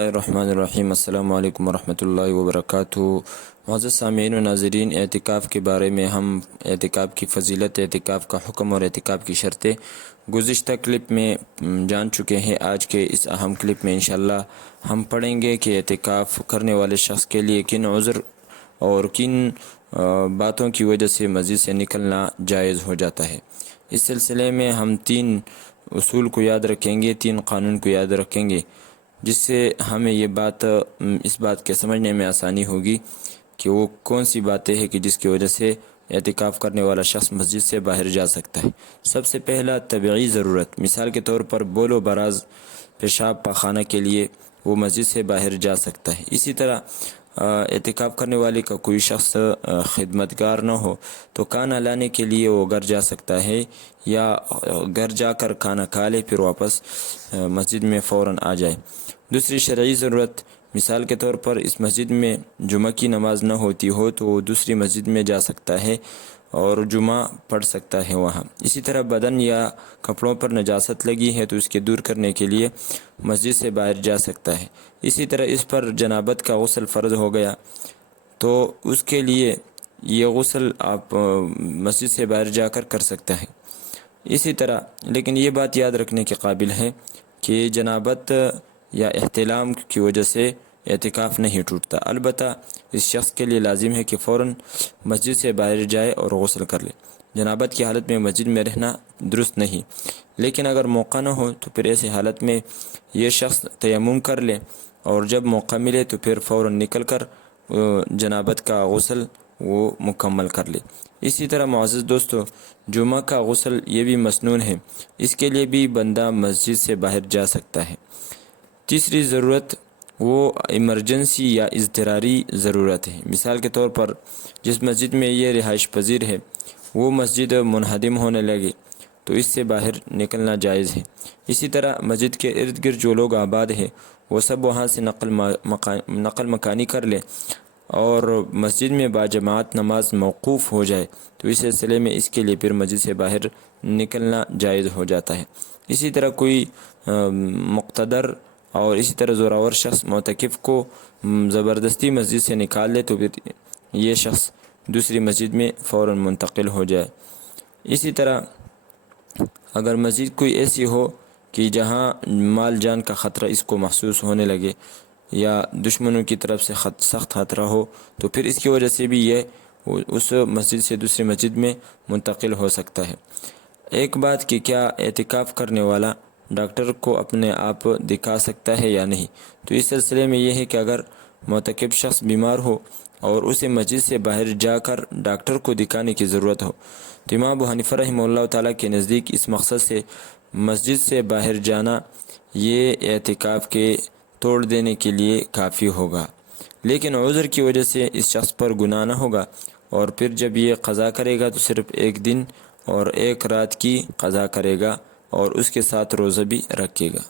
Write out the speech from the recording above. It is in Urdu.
الرحمن الرحیم۔ السلام علیکم ورحمۃ اللہ وبرکاتہ۔ معزز سامعین و ناظرین، اعتکاف کے بارے میں ہم اعتکاف کی فضیلت، اعتکاف کا حکم اور اعتکاف کی شرطیں گزشتہ کلپ میں جان چکے ہیں۔ آج کے اس اہم کلپ میں انشاءاللہ ہم پڑھیں گے کہ اعتکاف کرنے والے شخص کے لیے کن عذر اور کن باتوں کی وجہ سے مسجد سے نکلنا جائز ہو جاتا ہے۔ اس سلسلے میں ہم 3 اصول کو یاد رکھیں گے، 3 قانون کو یاد رکھیں گے، جس سے ہمیں اس بات کے سمجھنے میں آسانی ہوگی کہ وہ کون سی باتیں ہیں کہ جس کی وجہ سے اعتکاف کرنے والا شخص مسجد سے باہر جا سکتا ہے۔ سب سے پہلا طبعی ضرورت، مثال کے طور پر بول و براز، پیشاب پاخانہ کے لیے وہ مسجد سے باہر جا سکتا ہے۔ اسی طرح اعتکاف کرنے والے کا کوئی شخص خدمتگار نہ ہو تو کھانا لانے کے لیے وہ گھر جا سکتا ہے، یا گھر جا کر کھانا کھا لے پھر واپس مسجد میں فوراً آ جائے۔ دوسری شرعی ضرورت، مثال کے طور پر اس مسجد میں جمعہ کی نماز نہ ہوتی ہو تو وہ دوسری مسجد میں جا سکتا ہے اور جمعہ پڑھ سکتا ہے وہاں۔ اسی طرح بدن یا کپڑوں پر نجاست لگی ہے تو اس کے دور کرنے کے لیے مسجد سے باہر جا سکتا ہے۔ اسی طرح اس پر جنابت کا غسل فرض ہو گیا تو اس کے لیے یہ غسل آپ مسجد سے باہر جا کر سکتا ہے۔ اسی طرح لیکن یہ بات یاد رکھنے کے قابل ہے کہ جنابت یا احتلام کی وجہ سے اعتکاف نہیں ٹوٹتا، البتہ اس شخص کے لیے لازم ہے کہ فوراً مسجد سے باہر جائے اور غسل کر لے۔ جنابت کی حالت میں مسجد میں رہنا درست نہیں، لیکن اگر موقع نہ ہو تو پھر ایسی حالت میں یہ شخص تیمم کر لے اور جب موقع ملے تو پھر فوراً نکل کر جنابت کا غسل وہ مکمل کر لے۔ اسی طرح معزز دوستو، جمعہ کا غسل یہ بھی مسنون ہے، اس کے لیے بھی بندہ مسجد سے باہر جا سکتا ہے۔ تیسری ضرورت وہ ایمرجنسی یا اضطراری ضرورت ہے، مثال کے طور پر جس مسجد میں یہ رہائش پذیر ہے وہ مسجد منہدم ہونے لگے تو اس سے باہر نکلنا جائز ہے۔ اسی طرح مسجد کے ارد گرد جو لوگ آباد ہیں وہ سب وہاں سے نقل مکانی کر لیں اور مسجد میں باجماعت نماز موقوف ہو جائے تو اس سلسلے میں اس کے لیے پھر مسجد سے باہر نکلنا جائز ہو جاتا ہے۔ اسی طرح کوئی مقتدر اور اسی طرح زوراور شخص معتکف کو زبردستی مسجد سے نکال لے تو پھر یہ شخص دوسری مسجد میں فوراً منتقل ہو جائے۔ اسی طرح اگر مسجد کوئی ایسی ہو کہ جہاں مال جان کا خطرہ اس کو محسوس ہونے لگے یا دشمنوں کی طرف سے سخت خطرہ ہو تو پھر اس کی وجہ سے بھی یہ اس مسجد سے دوسری مسجد میں منتقل ہو سکتا ہے۔ ایک بات کہ کیا اعتکاف کرنے والا ڈاکٹر کو اپنے آپ دکھا سکتا ہے یا نہیں، تو اس سلسلے میں یہ ہے کہ اگر معتکف شخص بیمار ہو اور اسے مسجد سے باہر جا کر ڈاکٹر کو دکھانے کی ضرورت ہو تو امام ابو حنیفہ رحمہ اللہ تعالیٰ کے نزدیک اس مقصد سے مسجد سے باہر جانا یہ اعتکاف کے توڑ دینے کے لیے کافی ہوگا، لیکن عذر کی وجہ سے اس شخص پر گناہ نہ ہوگا، اور پھر جب یہ قضا کرے گا تو صرف 1 دن اور 1 رات کی قضا کرے گا اور اس کے ساتھ روزہ بھی رکھے گا۔